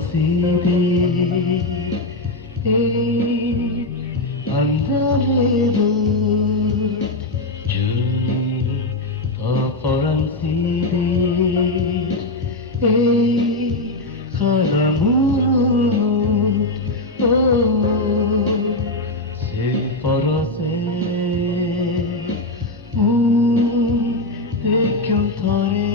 conceivir unbelievable journey of conceivir salamurut se porose tekyon thore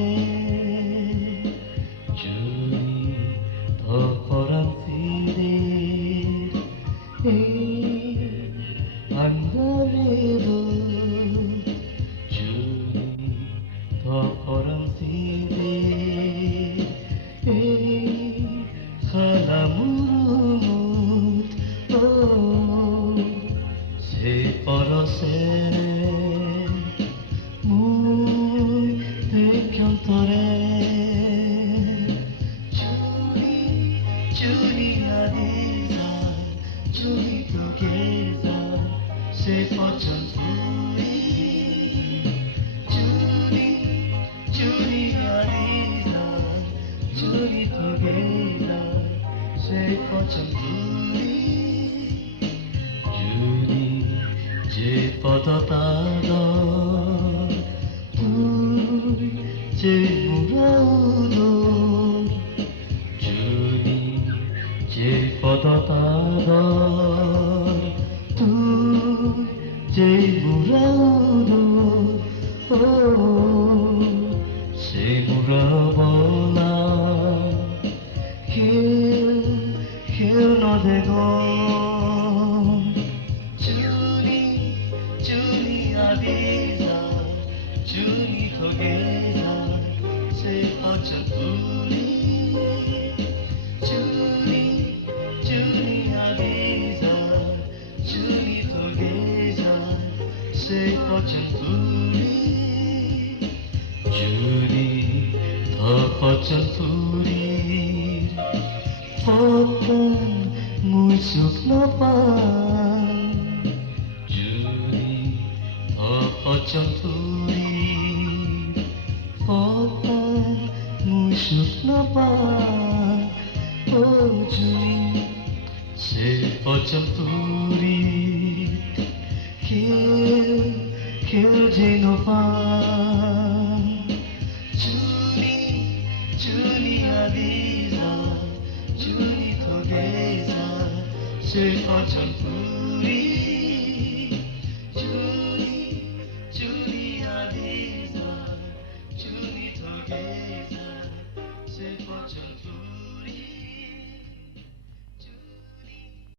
unbelievable journey of salamurut se porose muy tekyon thore Journey together, say for Chanfuri. Journey Ariza, journey together, say for Chanfuri. Journey je padatada, je muraudo. Je padatar tu je murado se murabola que no dego Juni adiza Juni together se pachapuri Say for Chanfuri, Judy, for Chanfuri, Potan, muy suknapan, Judy, for Chanfuri, Potan, muy suknapan, oh Judy, say for Chanfuri. Kill Jinopan Juni Adiza Juni together Say for Chanfuri Juni Adiza Juni together Say for Chanfuri